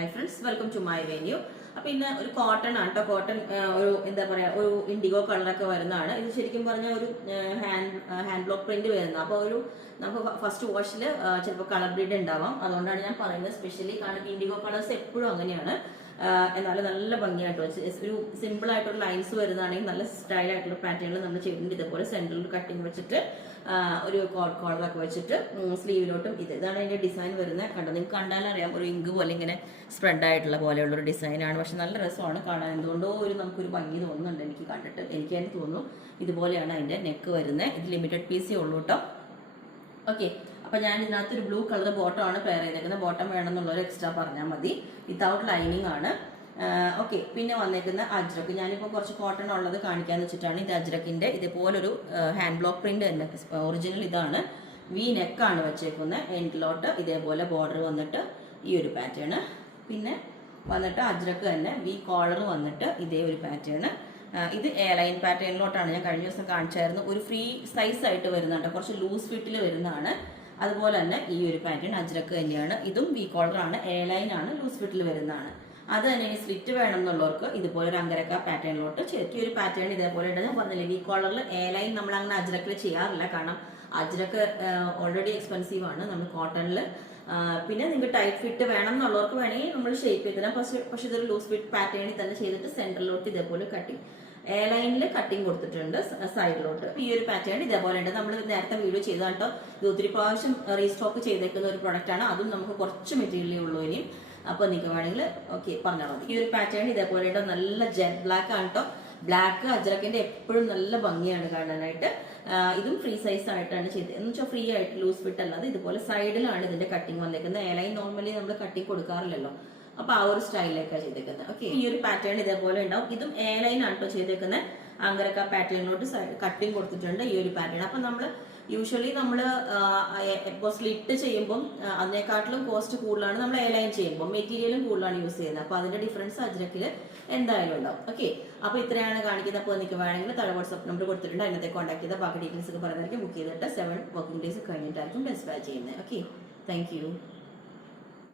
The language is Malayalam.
Hi friends, welcome to my venue. അപ്പോൾ ഇന്ന് ഒരു കോട്ടൺ ആണ് കേട്ടോ. കോട്ടൺ ഒരു എന്താ പറയാ ഒരു ഇൻഡിഗോ കളറൊക്കെ വരുന്നതാണ്. ഇത് ശരിക്കും പറഞ്ഞാൽ ഒരു ഹാൻഡ് ബ്ലോക്ക് പ്രിന്റ് വരുന്നത്. അപ്പോൾ ഒരു നമുക്ക് ഫസ്റ്റ് വാഷിൽ ചിലപ്പോൾ കളർ ബ്രീഡ് ഉണ്ടാവാം. അതുകൊണ്ടാണ് ഞാൻ പറയുന്നത് സ്പെഷ്യലി. കാരണം ഇൻഡിഗോ കളേഴ്സ് എപ്പോഴും അങ്ങനെയാണ്. എന്നാലും നല്ല ഭംഗിയായിട്ടോ ഒരു സിമ്പിൾ ആയിട്ടൊരു ലൈൻസ് വരുന്നതാണെങ്കിൽ നല്ല സ്റ്റൈൽ ആയിട്ടുള്ള പാറ്റേണിൽ നമ്മൾ ചെയ്തിട്ടുണ്ട്. ഇതുപോലെ സെൻട്രൽ കട്ടിങ് വെച്ചിട്ട് ഒരു കോളറൊക്കെ വെച്ചിട്ട് സ്ലീവിലോട്ടും ഇതാണ് അതിന്റെ ഡിസൈൻ വരുന്നത്. കണ്ടോ, നിങ്ങൾക്ക് കണ്ടാലറിയാം ഒരു ഇങ്ക് പോലെ ഇങ്ങനെ സ്പ്രെഡ് ആയിട്ടുള്ള പോലെയുള്ള ഒരു ഡിസൈനാണ്. പക്ഷെ നല്ല രസമാണ് കാണാൻ. എന്തുകൊണ്ടോ നമുക്കൊരു ഭംഗി തോന്നുന്നുണ്ട് എനിക്ക് കണ്ടിട്ട്. എനിക്ക് തന്നെ തോന്നുന്നു. ഇതുപോലെയാണ് അതിന്റെ നെക്ക് വരുന്നത്. ഇത് ലിമിറ്റഡ് പീസേ ഉള്ളൂ കേട്ടോ. ഓക്കെ, അപ്പൊ ഞാൻ ഇതിനകത്തൊരു ബ്ലൂ കളർ ബോട്ടം ആണ് പെയർ ചെയ്തേക്കുന്നത്. ബോട്ടം വേണമെന്നുള്ളൊരു എക്സ്ട്രാ പറഞ്ഞാൽ മതി. വിത്തൗട്ട് ലൈനിങ് ആണ്. ഓക്കെ, പിന്നെ വന്നേക്കുന്ന അജ്രക്ക്. ഞാനിപ്പോൾ കുറച്ച് കോട്ടൺ ഉള്ളത് കാണിക്കാന്ന് വെച്ചിട്ടാണ്. ഇത് അജ്രക്കിന്റെ ഇതുപോലൊരു ഹാൻഡ് ബ്ലോക്ക് പ്രിന്റ് തന്നെ. ഒറിജിനൽ ഇതാണ്. വി നെക്കാണ് വെച്ചേക്കുന്നത്. എൻഡിലോട്ട് ഇതേപോലെ ബോർഡർ വന്നിട്ട് ഈ ഒരു പാറ്റേൺ. പിന്നെ വന്നിട്ട് അജ്രക്ക് തന്നെ വി കോളർ വന്നിട്ട് ഇതേ ഒരു പാറ്റേൺ. ഇത് എ ലൈൻ പാറ്റേണിലോട്ടാണ് ഞാൻ കഴിഞ്ഞ ദിവസം കാണിച്ചായിരുന്നു. ഒരു ഫ്രീ സൈസ് ആയിട്ട് വരുന്നുണ്ട്, കുറച്ച് ലൂസ് ഫിറ്റിൽ വരുന്നതാണ്. അതുപോലെ തന്നെ ഈ ഒരു പാറ്റേൺ അജ്രക്ക് തന്നെയാണ്. ഇതും വി കോളറാണ്, എ ലൈൻ ആണ്, ലൂസ് ഫിറ്റിൽ വരുന്നതാണ്. അത് തന്നെ ഈ സ്ലിറ്റ് വേണം എന്നുള്ളവർക്ക് ഇതുപോലെ ഒരു അങ്കരക്ക പാറ്റേണിലോട്ട് ഈ ഒരു പാറ്റേൺ ഇതേപോലെ ഉണ്ട്. ഞാൻ പറഞ്ഞില്ലേ, വി കോളറിൽ എ ലൈൻ നമ്മൾ അങ്ങനെ അജ്രക്കിൽ ചെയ്യാറില്ല. കാരണം അജ്രക്ക് ഓൾറെഡി എക്സ്പെൻസീവ് ആണ്. നമ്മൾ കോട്ടണിൽ പിന്നെ നിങ്ങൾക്ക് ടൈറ്റ് ഫിറ്റ് വേണം എന്നുള്ളവർക്ക് വേണമെങ്കിൽ നമ്മൾ ഷേപ്പ് ചെയ്ത് തരാം. പക്ഷെ ഇതൊരു ലൂസ് ഫിറ്റ് പാറ്റേണിൽ തന്നെ ചെയ്തിട്ട് സെന്ററിലോട്ട് ഇതേപോലെ കട്ടിങ് എ ലൈനിൽ കട്ടിങ് കൊടുത്തിട്ടുണ്ട് സൈഡിലോട്ട്. ഈ ഒരു പാറ്റേൺ ഇതേപോലെ ഉണ്ട്. നമ്മൾ നേരത്തെ വീഡിയോ ചെയ്താൽ കേട്ടോ. ഇത് ഒത്തിരി പ്രാവശ്യം റീസ്റ്റോക്ക് ചെയ്തേക്കുന്ന ഒരു പ്രൊഡക്റ്റ് ആണ്. അതും നമുക്ക് കുറച്ച് മെറ്റീരിയലേ ഉള്ളൂ ഇനിയും. അപ്പൊ നിങ്ങൾക്ക് വേണമെങ്കിൽ ഓക്കെ പറഞ്ഞാൽ മതി. ഈ ഒരു പാറ്റേൺ ഇതേപോലെ ഉണ്ട്. നല്ല ജെറ്റ് ബ്ലാക്ക് ആണ് കേട്ടോ. ബ്ലാക്ക് അജ്രക്കിന്റെ എപ്പോഴും നല്ല ഭംഗിയാണ് കാണാനായിട്ട്. ഇതും ഫ്രീ സൈസ് ആയിട്ടാണ് ചെയ്തത്. എന്ന് വെച്ചാൽ ഫ്രീ ആയിട്ട് ലൂസ് ഫിറ്റ് അല്ലാതെ ഇതുപോലെ സൈഡിലാണ് ഇതിന്റെ കട്ടിങ് വന്നേക്കുന്നത്. എ ലൈൻ നോർമലി നമ്മൾ കട്ടിങ് കൊടുക്കാറില്ലല്ലോ. അപ്പൊ ആ ഒരു സ്റ്റൈലിലേക്കാണ് ചെയ്തേക്കുന്നത്. ഓക്കെ, ഈ ഒരു പാറ്റേൺ ഇതേപോലെ ഉണ്ടാവും. ഇതും എ ലൈൻ ആണ് കേട്ടോ ചെയ്തേക്കുന്നത്. അങ്കരക്ക പാറ്റേണിലോട്ട് കട്ടിങ് കൊടുത്തിട്ടുണ്ട് ഈ ഒരു പാറ്റേൺ. അപ്പൊ നമ്മൾ യൂഷ്വലി നമ്മൾ ഇപ്പോൾ സ്ലിറ്റ് ചെയ്യുമ്പോൾ അതിനെക്കാട്ടിലും കോസ്റ്റ് കൂടുതലാണ് നമ്മൾ എ ലൈൻ ചെയ്യുമ്പോൾ. മെറ്റീരിയലും കൂടുതലാണ് യൂസ് ചെയ്യുന്നത്. അപ്പൊ അതിന്റെ ഡിഫറൻസ് അജ്രക്കിൽ എന്തായാലും ഉണ്ടാവും. ഓക്കെ, അപ്പൊ ഇത്രയാണ് കാണിക്കുന്നത്. അപ്പോൾ നിങ്ങൾക്ക് വേണമെങ്കിൽ താഴെ വാട്സ്ആപ്പ് നമ്പർ കൊടുത്തിട്ടുണ്ട്. അതിനകത്ത് കോൺടാക്ട് ചെയ്താൽ ബാക്കി ഡീറ്റെയിൽസ് ഒക്കെ പറഞ്ഞായിരിക്കും. ബുക്ക് ചെയ്തിട്ട് 7 വർക്കിംഗ് ഡേയ്സ് കഴിഞ്ഞിട്ടായിരിക്കും ഡിസ്പാച്ച് ചെയ്യുന്നത്. Okay, thank you.